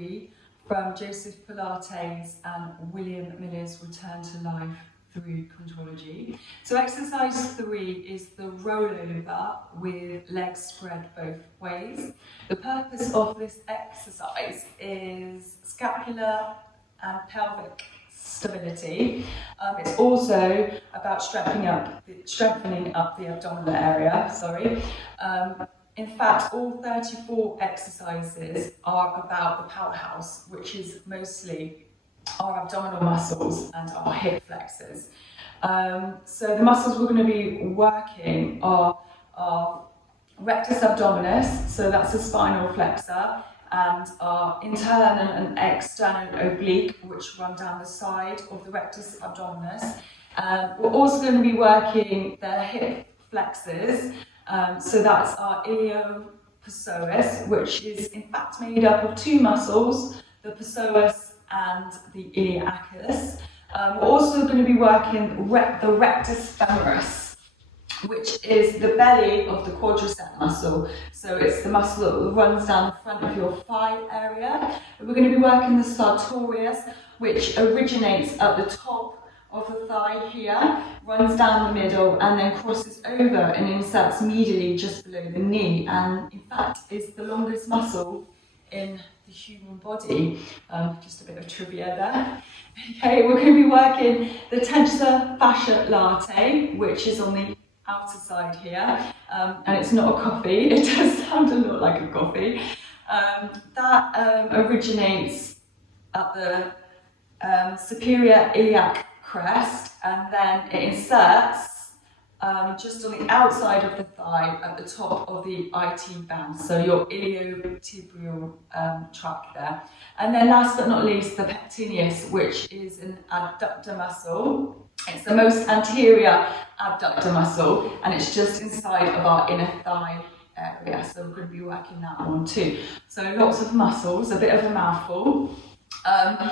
3 from Joseph Pilates and William J's Return to Life through Contrology. So exercise 3 is the rollover with legs spread both ways. The purpose of this exercise is scapular and pelvic stability. It's also about strengthening up the abdominal area. In fact, all 34 exercises are about the powerhouse, which is mostly our abdominal muscles and our hip flexors. So the muscles we're going to be working are rectus abdominis, so that's the spinal flexor, and our internal and external oblique, which run down the side of the rectus abdominis. We're also going to be working the hip flexors, so that's our iliopsoas, which is in fact made up of two muscles, the psoas and the iliacus. We're also going to be working the rectus femoris, which is the belly of the quadricep muscle. So it's the muscle that runs down the front of your thigh area. We're going to be working the sartorius, which originates at the top of the thigh here, runs down the middle, and then crosses over and inserts medially just below the knee, and in fact is the longest muscle in the human body. Just a bit of trivia there. Okay, we're going to be working the tensor fascia latae, which is on the outer side here, and it's not a coffee. It does sound a lot like a coffee. That originates at the superior iliac crest, and then it inserts just on the outside of the thigh at the top of the IT band, so your iliotibial tract there. And then last but not least, the pectineus, which is an adductor muscle. It's the most anterior abductor muscle, and it's just inside of our inner thigh area, so we're going to be working that one too. So lots of muscles, a bit of a mouthful. And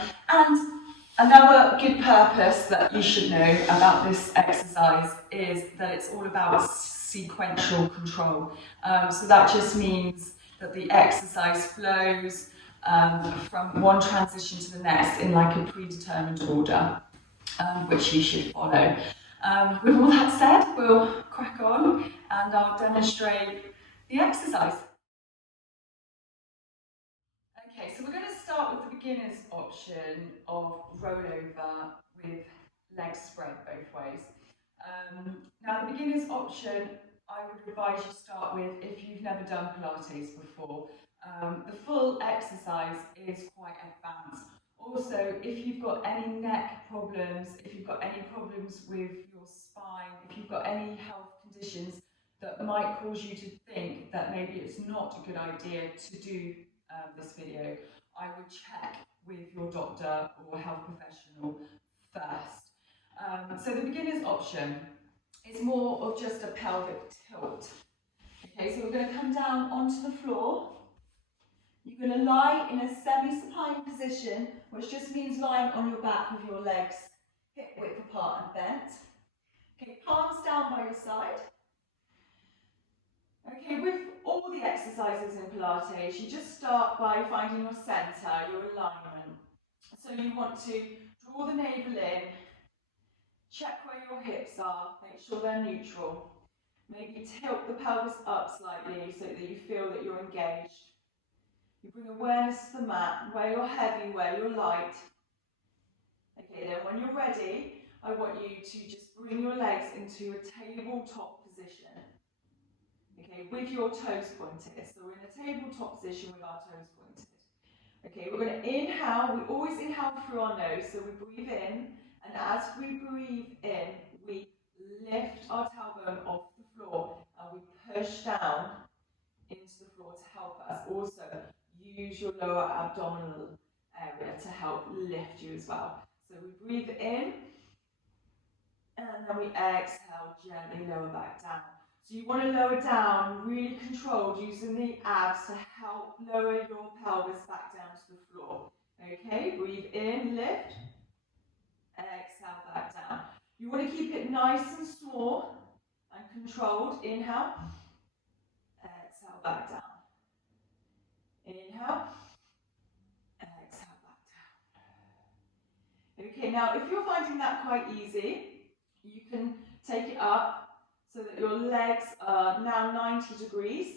another good purpose that you should know about this exercise is that it's all about sequential control. So that just means that the exercise flows from one transition to the next in like a predetermined order, which you should follow. With all that said, we'll crack on and I'll demonstrate the exercise. Okay, so we're going to start with the beginner's option of rollover with legs spread both ways. Now the beginner's option I would advise you start with if you've never done Pilates before. The full exercise is quite advanced. Also, if you've got any neck problems, if you've got any problems with your spine, if you've got any health conditions that might cause you to think that maybe it's not a good idea to do this video, I would check with your doctor or health professional first. So the beginner's option is more of just a pelvic tilt. Okay, so we're going to come down onto the floor. You're going to lie in a semi-supine position, which just means lying on your back with your legs hip width apart and bent. Okay, palms down by your side. Okay, with all the exercises in Pilates, you just start by finding your centre, your alignment. So you want to draw the navel in, check where your hips are, make sure they're neutral. Maybe tilt the pelvis up slightly so that you feel that you're engaged. You bring awareness to the mat, where you're heavy, where you're light. Okay, then when you're ready, I want you to just bring your legs into a tabletop position. Okay, with your toes pointed. So we're in a tabletop position with our toes pointed. Okay, we're going to inhale. We always inhale through our nose, so we breathe in, and as we breathe in, we lift our tailbone off the floor and we push down into the floor to help us. Also, use your lower abdominal area to help lift you as well. So we breathe in, and then we exhale, gently lower back down. So you want to lower down, really controlled, using the abs to help lower your pelvis back down to the floor. Okay, breathe in, lift, exhale back down. You want to keep it nice and small and controlled. Inhale, exhale back down. Inhale, Okay, now if you're finding that quite easy, you can take it up so that your legs are now 90 degrees.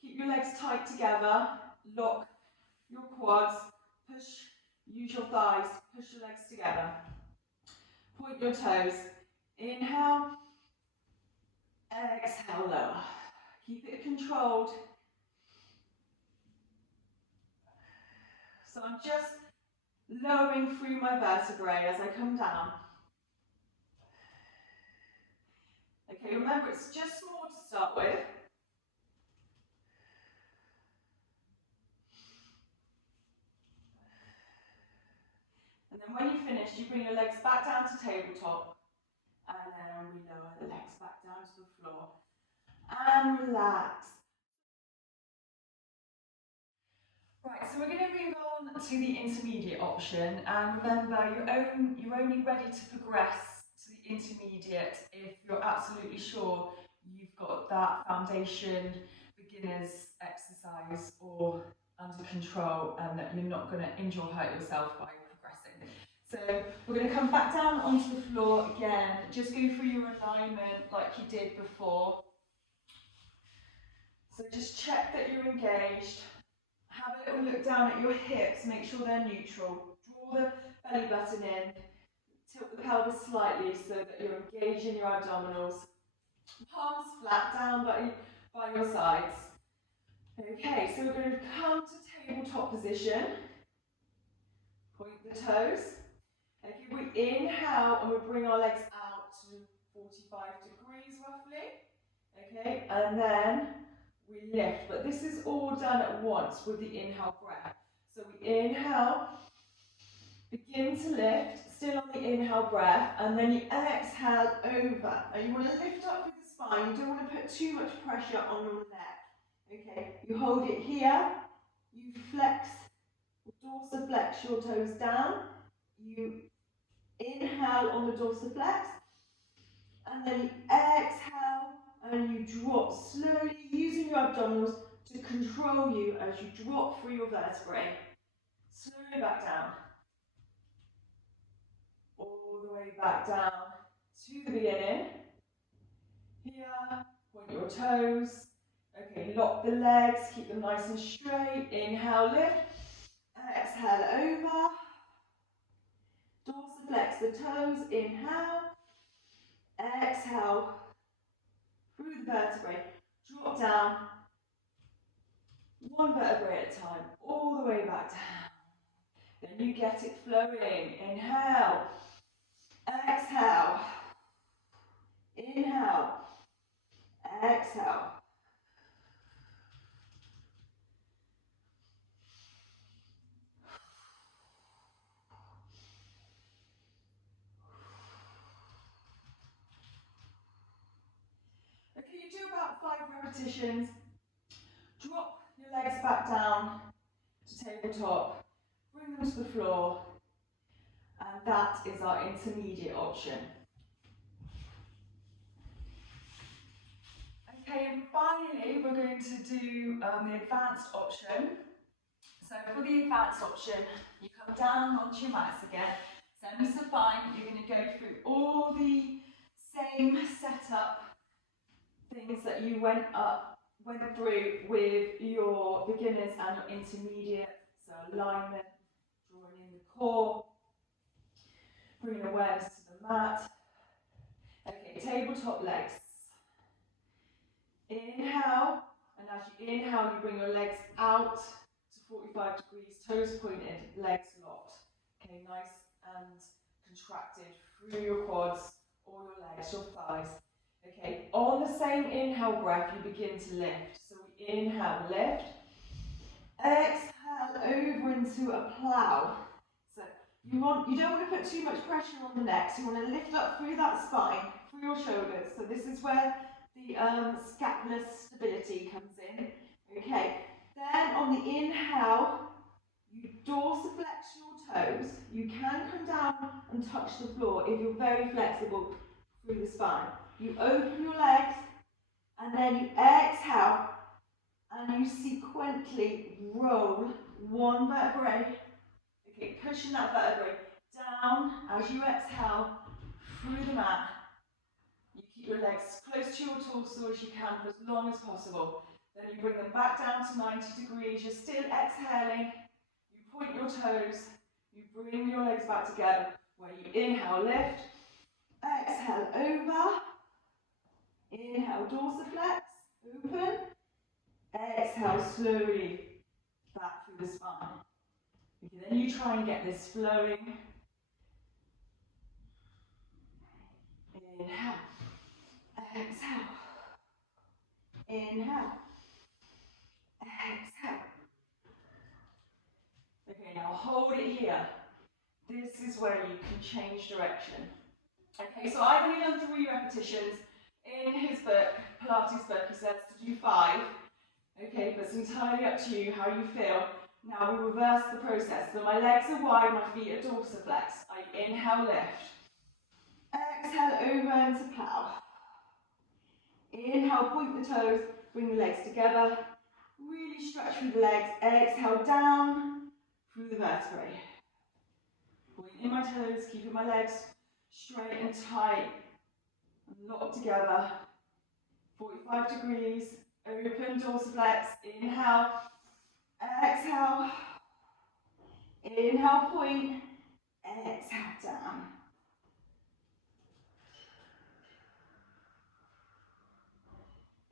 Keep your legs tight together, lock your quads, push, use your thighs, push your legs together. Point your toes. Inhale, exhale, lower. Keep it controlled. So I'm just lowering through my vertebrae as I come down. Okay, remember it's just small to start with. And then when you finish, you bring your legs back down to tabletop. And then we lower the legs back down to the floor. And relax. Right, so we're going to move on to the intermediate option. And remember, you're only ready to progress to the intermediate if you're absolutely sure you've got that foundation beginner's exercise or under control and that you're not going to injure or hurt yourself by progressing. So we're going to come back down onto the floor again. Just go through your alignment like you did before. So just check that you're engaged. Have a little look down at your hips, make sure they're neutral. Draw the belly button in, tilt the pelvis slightly so that you're engaging your abdominals. Palms flat down by your sides. Okay, so we're going to come to tabletop position. Point the toes. Okay, we inhale and we bring our legs out to 45 degrees roughly. Okay, and then we lift, but this is all done at once with the inhale breath. So we inhale, begin to lift, still on the inhale breath, and then you exhale over. Now you want to lift up with the spine, you don't want to put too much pressure on your neck. Okay, you hold it here, you flex, dorsiflex your toes down, you inhale on the dorsiflex, and then you exhale and you drop slowly using your abdominals to control you as you drop through your vertebrae. Slowly back down. All the way back down to the beginning. Here, point your toes. Okay, lock the legs, keep them nice and straight. Inhale, lift. Exhale, over. Dorsiflex the toes. Inhale. Exhale. Through the vertebrae. Drop down. One vertebrae at a time. All the way back down. Then you get it flowing. Inhale. Exhale. Inhale. Exhale. Okay, you do about 5 repetitions. Drop your legs back down to tabletop. Bring them to the floor. And that is our intermediate option. Okay, and finally we're going to do the advanced option. So for the advanced option, you come down onto your mats again, semi-supine. You're going to go through all the same setup things that you went through with your beginners and your intermediate. So alignment, drawing in the core, bringing awareness to the mat. Okay, tabletop legs. Inhale, and as you inhale, you bring your legs out to 45 degrees, toes pointed, legs locked. Okay, nice and contracted through your quads, all your legs, your thighs. Okay, on the same inhale breath, you begin to lift. So we inhale, lift. Exhale over into a plough. So you don't want to put too much pressure on the neck, so you want to lift up through that spine, through your shoulders. So this is where the scapular stability comes in. Okay, then on the inhale, you dorsiflex your toes. You can come down and touch the floor if you're very flexible through the spine. You open your legs, and then you exhale, and you sequentially roll one vertebrae. Okay, pushing that vertebrae down. As you exhale, through the mat. You keep your legs close to your torso as you can for as long as possible. Then you bring them back down to 90 degrees. You're still exhaling. You point your toes. You bring your legs back together. Where you inhale, lift. Exhale, over. Inhale, dorsiflex, open. Exhale, slowly back through the spine. Okay, then you try and get this flowing. Inhale. Exhale. Inhale. Exhale. Okay, now hold it here. This is where you can change direction. Okay, so I've only done 3 repetitions. In his book, Pilates book, he says to do 5. Okay, but it's entirely up to you how you feel. Now we reverse the process. So my legs are wide, my feet are dorsiflex. I inhale, lift. Exhale, over into plow. Inhale, point the toes, bring the legs together. Really stretch through the legs. Exhale, down through the vertebrae. Pointing my toes, keeping my legs straight and tight. And locked together. 45 degrees. Open dorsiflex. Inhale. Exhale. Inhale, point. Exhale, down.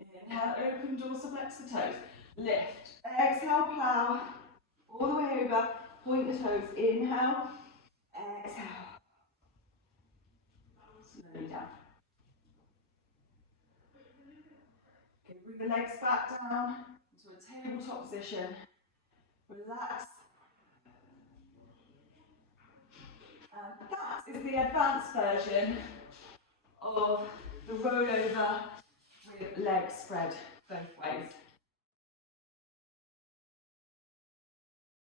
Inhale, open, dorsiflex the toes. Lift. Exhale, plow. All the way over. Point the toes. Inhale. Exhale. Slowly down. Okay, bring the legs back down into a tabletop position. Relax. And that is the advanced version of the rollover with legs spread both ways.